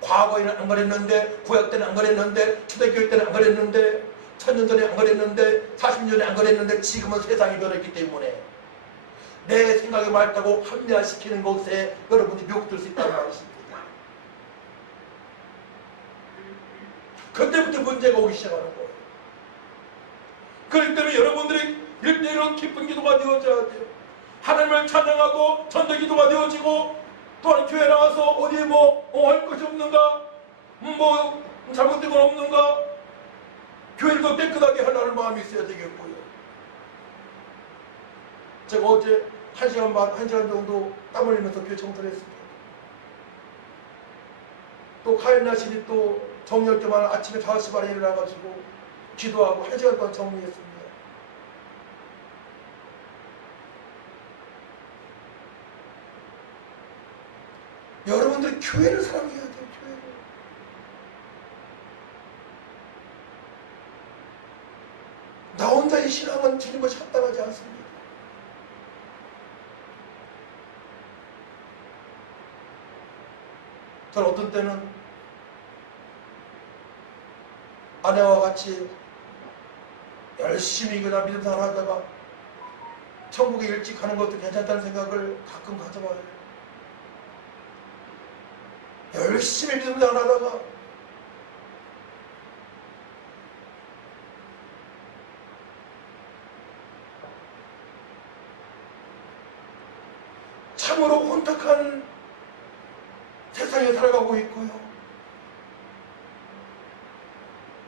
과거에는 안 그랬는데, 구약 때는 안 그랬는데, 초대교회 때는 안 그랬는데, 1000년 전에 안 그랬는데, 40년 전에 안 그랬는데, 지금은 세상이 변했기 때문에 내 생각이 맞다고 합리화시키는 것에 여러분이 미혹될 수 있다는 말이십니다. 그때부터 문제가 오기 시작하는 거예요. 그렇기 때문에 여러분들이 일대일로 기쁜 기도가 되어져야 돼요. 하나님을 찬양하고 전도 기도가 되어지고, 또한 교회 나와서 어디 할 것이 없는가, 잘못된 건 없는가, 교회를 더 깨끗하게 하려는 마음이 있어야 되겠고요. 제가 어제 1시간 반, 1시간 정도 땀 흘리면서 교회 청소를 했습니다. 또 카이나실이 또 정리할 때만 아침에 5시 반에 일어나가지고 기도하고 1시간 동안 정리했습니다. 여러분들 교회를 사랑해야 돼요. 교회를. 신앙은 틀린 것이 합당하지 않습니다. 저는 어떤 때는 아내와 같이 열심히 그냥 믿음 생활 하다가 천국에 일찍 가는 것도 괜찮다는 생각을 가끔 가져봐요. 열심히 믿음 생활 하다가 참으로 혼탁한 세상에 살아가고 있고요.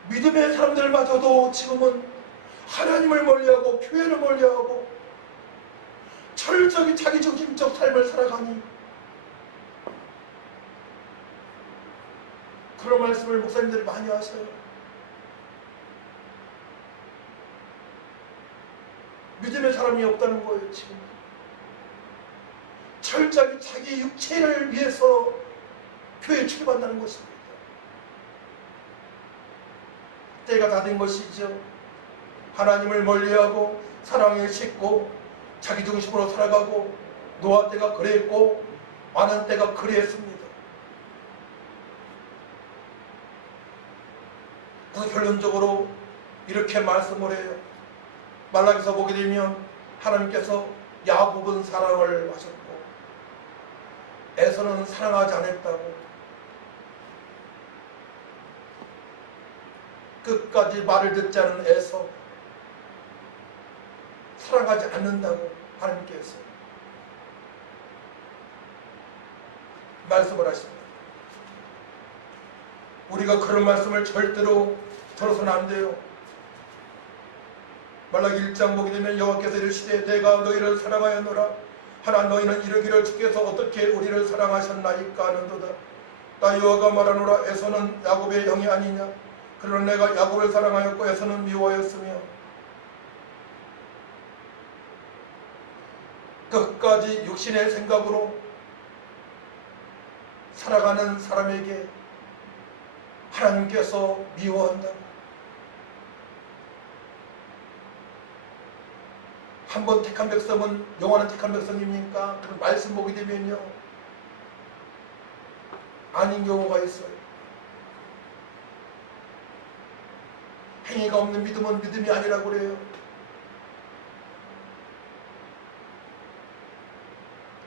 믿음의 사람들마저도 지금은 하나님을 멀리하고 교회를 멀리하고 철저히 자기중심적 삶을 살아가니 그런 말씀을 목사님들이 많이 하세요. 믿음의 사람이 없다는 거예요. 지금 철저히 자기 육체를 위해서 교회에 출입한다는 것입니다. 때가 다 된 것이죠. 하나님을 멀리하고 사랑에 싣고 자기중심으로 살아가고 노아 때가 그랬고 많은 때가 그랬습니다. 그래서 결론적으로 이렇게 말씀을 해요. 말라기서 보게 되면 하나님께서 야곱은 사랑을 하셨고 에서는 사랑하지 않았다고, 끝까지 말을 듣지 않은 에서 사랑하지 않는다고 하나님께서 말씀을 하십니다. 우리가 그런 말씀을 절대로 들어서는 안 돼요. 말라기 1장 보게 되면 여호와께서 이르시되 내가 너희를 사랑하였노라. 하나 너희는 이르기를 주께서 어떻게 우리를 사랑하셨나이까 하는도다. 나 여호와가 말하노라. 에서는 야곱의 형이 아니냐. 그러나 내가 야곱을 사랑하였고 에서는 미워하였으며 끝까지 육신의 생각으로 살아가는 사람에게 하나님께서 미워한다고. 한 번 택한 백성은 영원한 택한 백성입니까? 그런 말씀 보게 되면요, 아닌 경우가 있어요. 행위가 없는 믿음은 믿음이 아니라고 그래요.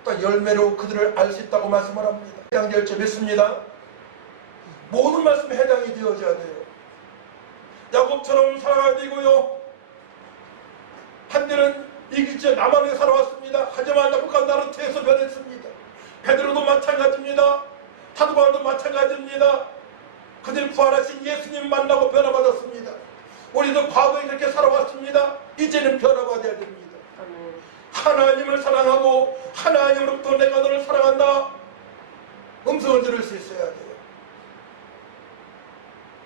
또 열매로 그들을 알 수 있다고 말씀을 합니다. 해당될 줄 믿습니다. 모든 말씀에 해당이 되어져야 돼요. 야곱처럼 살아가야 되고요. 한때는 이집트 남한에 살아왔습니다. 하지만 나부갓네살에서 변했습니다. 베드로도 마찬가지입니다. 사도바울도 마찬가지입니다. 그들 부활하신 예수님 만나고 변화받았습니다. 우리도 과거에 그렇게 살아왔습니다. 이제는 변화받아야 됩니다. 하나님을 사랑하고 하나님으로부터 내가 너를 사랑한다 음성을 들을 수 있어야 돼요.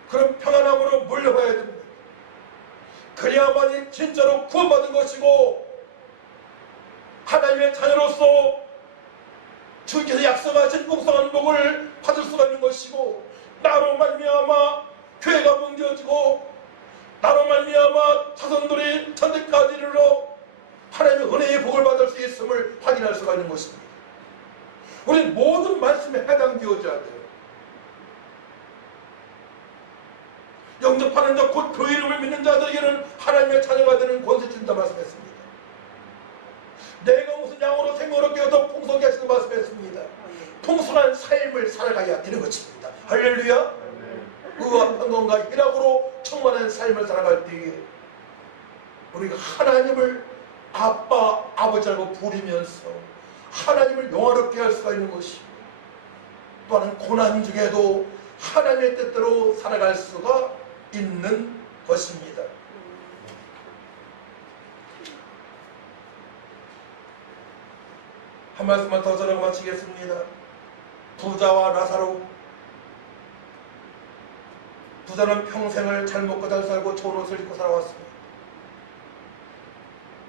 그런 평안함으로 몰려가야 됩니다. 그래야만이 진짜로 구원받은 것이고 하나님의 자녀로서 주께서 약속하신 풍성한 복을 받을 수가 있는 것이고, 나로 말미암아 교회가 뭉겨지고 나로 말미암아 자손들이 천대까지 이르러 하나님의 은혜의 복을 받을 수 있음을 확인할 수가 있는 것입니다. 우리는 모든 말씀에 해당되어져야 돼요. 영접하는 자 곧 그 이름을 믿는 자들에게는 하나님의 자녀가 되는 권세 준다 말씀했습니다. 내가 무슨 양으로 생명을 얻게 해서 풍성하게 하시는 말씀했습니다. 풍성한 삶을 살아가야 되는 것입니다. 할렐루야. 의와 평강과 희락으로 충만한 삶을 살아갈 때에 우리가 하나님을 아빠, 아버지라고 부르면서 하나님을 영화롭게 할 수가 있는 것이고, 또한 고난 중에도 하나님의 뜻대로 살아갈 수가 있는 것입니다. 한 말씀만 더 전하고 마치겠습니다. 부자와 라사로. 부자는 평생을 잘 먹고 잘 살고 좋은 옷을 입고 살아왔습니다.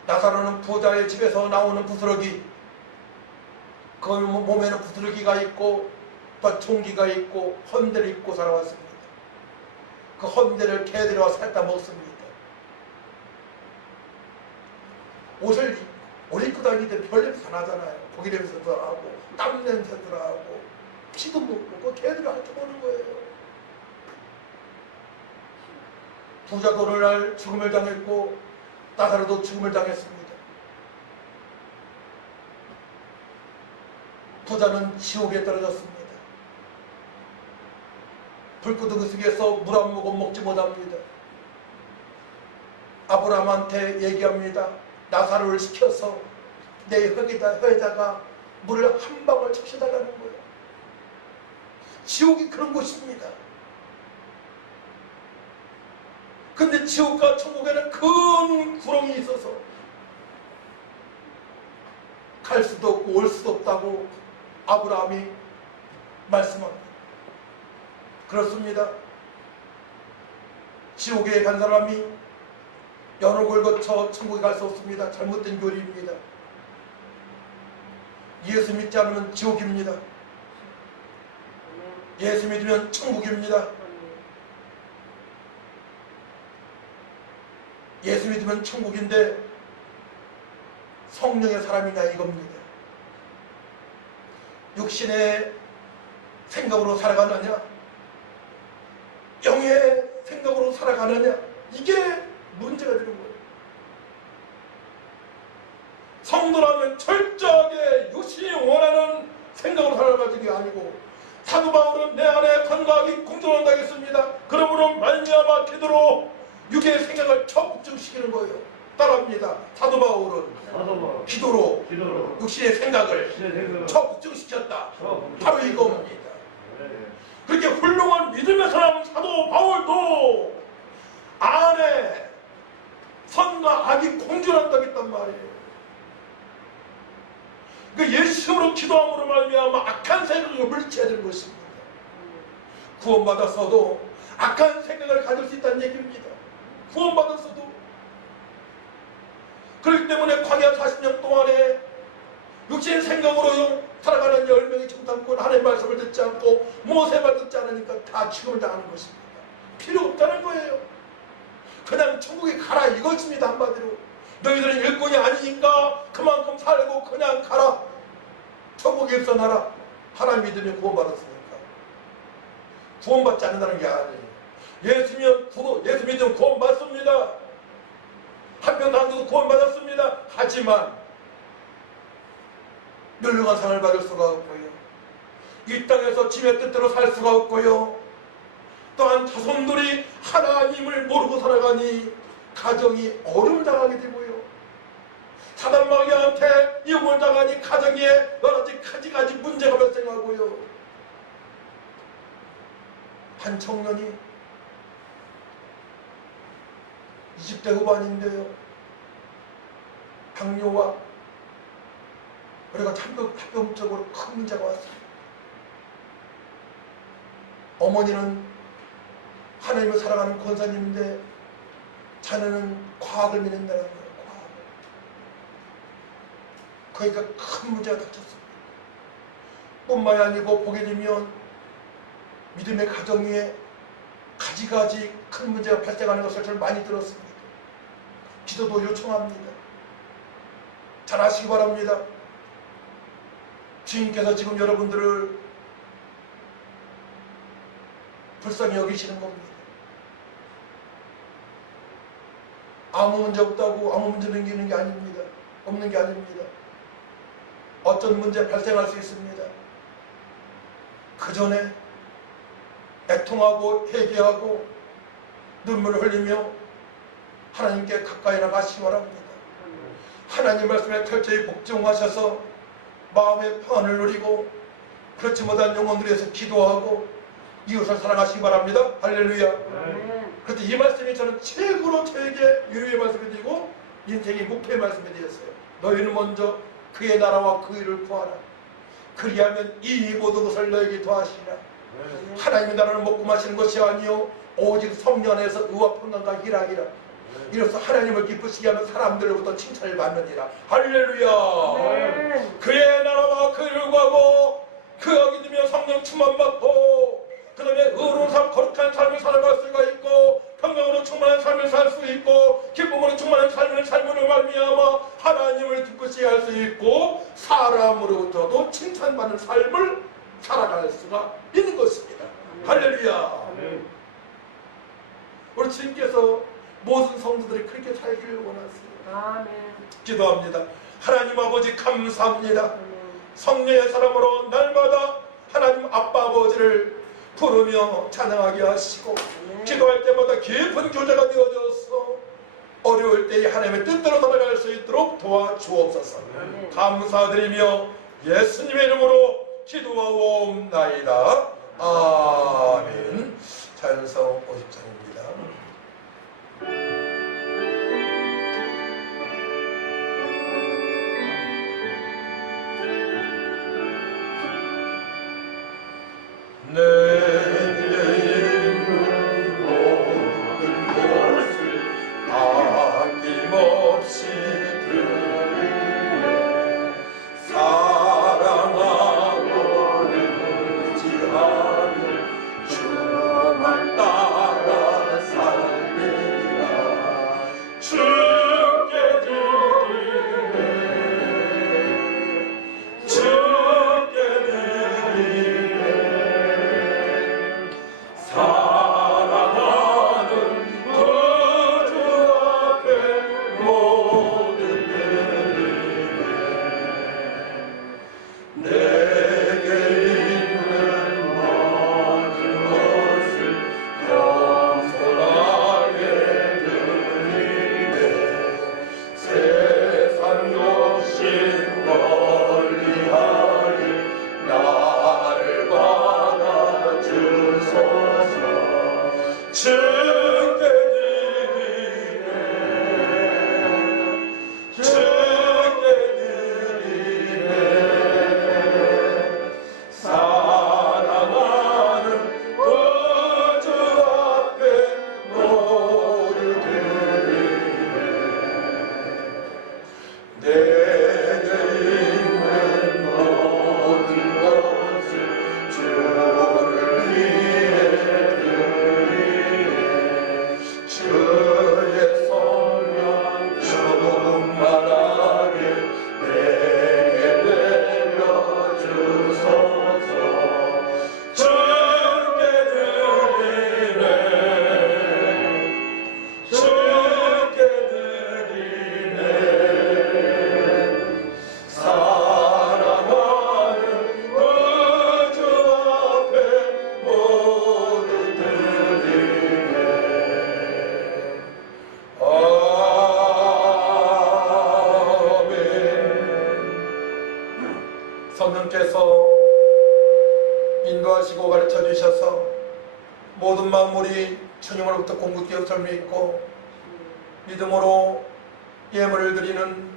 라사로는 부자의 집에서 나오는 부스러기, 그 몸에는 부스러기가 있고 또 종기가 있고 헌대를 입고 살아왔습니다. 그 헌대를 개들이 와서 살다 먹습니다. 옷을 입고 다닐 때 별 냄새 나잖아요. 고기 냄새도 나고 땀 냄새도 나고 피도 묻고 걔들이 핥아보는 거예요. 부자도 오늘날 죽음을 당했고 나사로도 죽음을 당했습니다. 부자는 지옥에 떨어졌습니다. 불구덩이 속에서 물 한 모금 먹지 못합니다. 아브라함한테 얘기합니다. 나사로를 시켜서 내 혀에다가 물을 한 방울 적셔달라는 거예요. 지옥이 그런 곳입니다. 근데 지옥과 천국에는 큰 구렁이 있어서 갈 수도 없고 올 수도 없다고 아브라함이 말씀합니다. 그렇습니다. 지옥에 간 사람이 여러 걸 거쳐 천국에 갈 수 없습니다. 잘못된 교리입니다. 예수 믿지 않으면 지옥입니다. 예수 믿으면 천국입니다. 예수 믿으면 천국인데 성령의 사람이냐 이겁니다. 육신의 생각으로 살아가느냐 영의 생각으로 살아가느냐 이게 문제가 되는 거예요. 성도라면 철저하게 육신이 원하는 생각으로 살아가는 게 아니고 사도 바울은 내 안에 건강하기 공존한다 했습니다. 그러므로 말미암아 기도로 육의 생각을 적극시키는 거예요. 따라합니다. 사도 바울은 기도로 육신의 생각을 적극시켰다. 바로 이겁니다. 그렇게 훌륭한 믿음의 사람 사도 바울도 안에 선과 악이 공존한다고 했단 말이에요. 그 예수로 기도함으로 말미암아 악한 생각을 물리쳐야 되는 것입니다. 구원받았어도 악한 생각을 가질 수 있다는 얘기입니다. 구원받았어도. 그렇기 때문에 광야 40년 동안에 육신의 생각으로 살아가는 10명이 정탐꾼 하나님의 말씀을 듣지 않고 모세의 말 듣지 않으니까 다 죽음을 당하는 것입니다. 필요 없다는 거예요. 그냥 천국에 가라 이것입니다. 한마디로 너희들은 일꾼이 아니니까 그만큼 살고 그냥 가라. 천국에 입선하라. 하나님 믿으면 구원받았으니까. 구원받지 않는다는 게 아니에요. 예수 믿으면 구원받습니다. 한편 당도 구원받았습니다. 하지만 멸망한 상을 받을 수가 없고요. 이 땅에서 지의 뜻대로 살 수가 없고요. 또한 자손들이 하나님을 모르고 살아가니 가정이 어려움당하게 되고요. 사단마귀한테 이용을 당하니 가정에 여러 가지 문제가 발생하고요. 한 청년이 20대 후반인데요. 당뇨와 그리고 합병적으로 큰 문제가 왔습니다. 어머니는 하나님을 사랑하는 권사님인데 자녀는 과학을 믿는다는 거예요. 과학을. 그러니까 큰 문제가 닥쳤습니다. 뿐만이 아니고 보게 되면 믿음의 가정 위에 가지가지 큰 문제가 발생하는 것을 저는 많이 들었습니다. 기도도 요청합니다. 잘 아시기 바랍니다. 주님께서 지금 여러분들을 불쌍히 여기시는 겁니다. 아무 문제 없다고 아무 문제 생기는 게 아닙니다. 없는 게 아닙니다. 어떤 문제 발생할 수 있습니다. 그 전에 애통하고 회개하고 눈물을 흘리며 하나님께 가까이 나가시기 바랍니다. 하나님 말씀에 철저히 복종하셔서 마음의 평안을 누리고 그렇지 못한 영혼들을 위해서 기도하고 이웃을 사랑하시기 바랍니다. 할렐루야. 그런데 이 말씀이 저는 최고로 저에게 위로의 말씀이 되고 인생의 목표의 말씀이 되었어요. 너희는 먼저 그의 나라와 그 일을 구하라. 그리하면 이 모든 것을 너에게 더하시리라. 하나님의 나라는 먹고 마시는 것이 아니요 오직 성령 안에서 의와 평강과 희락이라. 이로써 하나님을 기쁘시게 하면 사람들로부터 칭찬을 받느니라. 할렐루야. 그의 나라와 그 일을 구하고 그 여기 들며 성령 충만 받고 그 다음에 의로운 삶, 거룩한 삶을 살아갈 수가 있고 평강으로 충만한 삶을 살 수 있고 기쁨으로 충만한 삶을 삶으로 말미암아 하나님 취할 수 있고 사람으로부터도 칭찬받는 삶을 살아갈 수가 있는 것입니다. 할렐루야. 우리 주님께서 모든 성도들이 그렇게 살기를 원하세요. 기도합니다. 하나님 아버지 감사합니다. 성령의 사람으로 날마다 하나님 아빠 아버지를 부르며 찬양하게 하시고 기도할 때마다 깊은 교제가 되어져서 어려울 때에 하나님의 뜻대로 살아갈 수 있도록 도와주옵소서. 감사드리며 예수님의 이름으로 기도하옵나이다. 아멘. 찬송 50장입니다. 내게 있는 모든 것을 아낌없이 드리네. 사랑하고 의지하며 주만 따라 살리라. 주께 드리네. 주께 드리네. 사랑하는 구주 앞에 모든 드리네. 내게 있는 모든 것을 겸손하게 드리네. 세상 욕심 멀리하리 나를 받아주소서. 주께 드리네. 주께 드리네. 사랑하는 구주 앞에 모두 드리네. 내게 있는 모든 것을 주를 위해 드리네. 주의 성령 충만하게 내게 내려주소서. 주께 드리네. 주께 드리네. 사랑하는 구주 앞에 모두 드리네. 아멘. 성령께서 인도하시고 가르쳐 주셔서 모든 만물이 주님으로부터 공급되었음을 믿고 믿음으로 예물을 드리는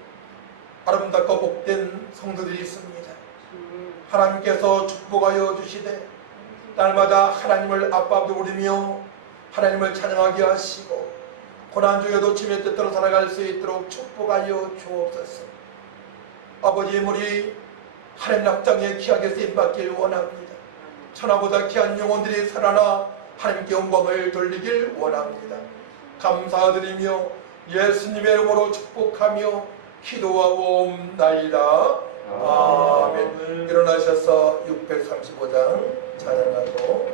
아름답고 복된 성도들이 있습니다. 하나님께서 축복하여 주시되 날마다 하나님을 아빠도 부르며 하나님을 찬양하게 하시고 고난 중에도 주님의 뜻대로 살아갈 수 있도록 축복하여 주옵소서. 아버지의 물이 하나님 낙장에 귀하게 쓰임받길 원합니다. 천하보다 귀한 영혼들이 살아나 하나님께 영광을 돌리길 원합니다. 감사드리며 예수님의 이름으로 축복하며 기도하옵나이다. 아멘. 일어나셔서 635장 찬양하고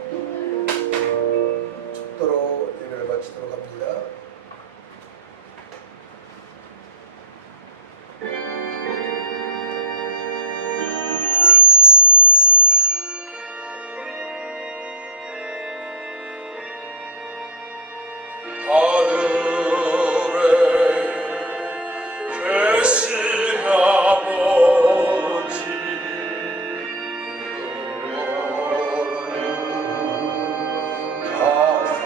축도로 예배를 마치도록 합니다. 하늘에 계신 아버지 이름으로 가사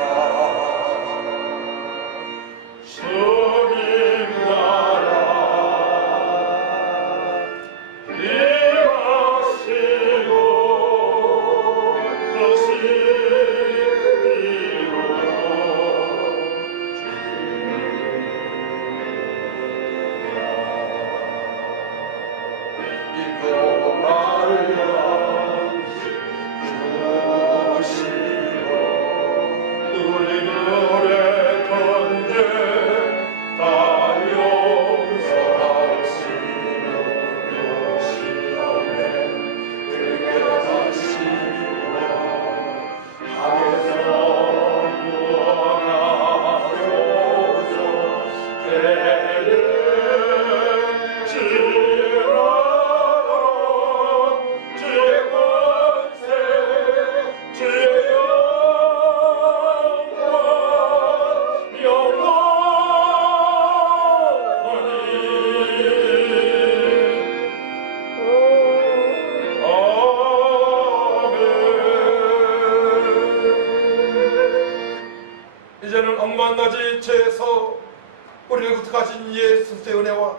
예수의 은혜와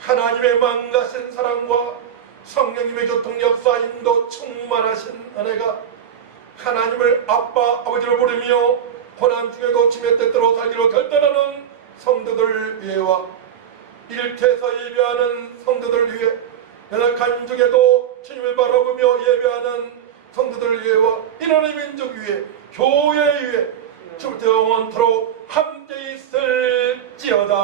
하나님의 망가신 사랑과 성령님의 교통 역사 인도 충만하신 은혜가 하나님을 아빠 아버지로 부르며 고난 중에도 주의 뜻대로 살기로 결단하는 성도들 위해와 일터에서 예배하는 성도들 위해 연약한 중에도 주님을 바라보며 예배하는 성도들 위해와 이나라의 민족 위해 교회 위해 주부터 영원토록 함께 있을지어다.